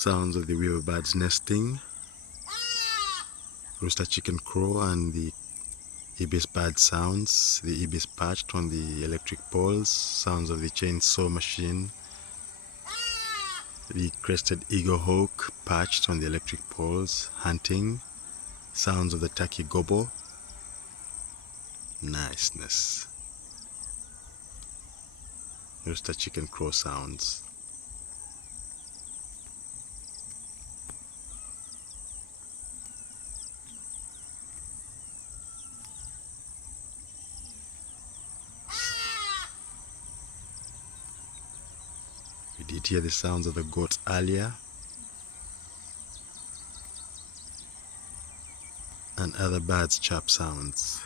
Sounds of the weaver birds nesting, rooster, chicken, crow, and the ibis bird sounds, the ibis perched on the electric poles, sounds of the chainsaw machine, the crested eagle hawk perched on the electric poles, hunting, sounds of the turkey gobble, niceness, rooster, chicken, crow sounds. We did hear the sounds of the goats earlier, and other birds chirp sounds.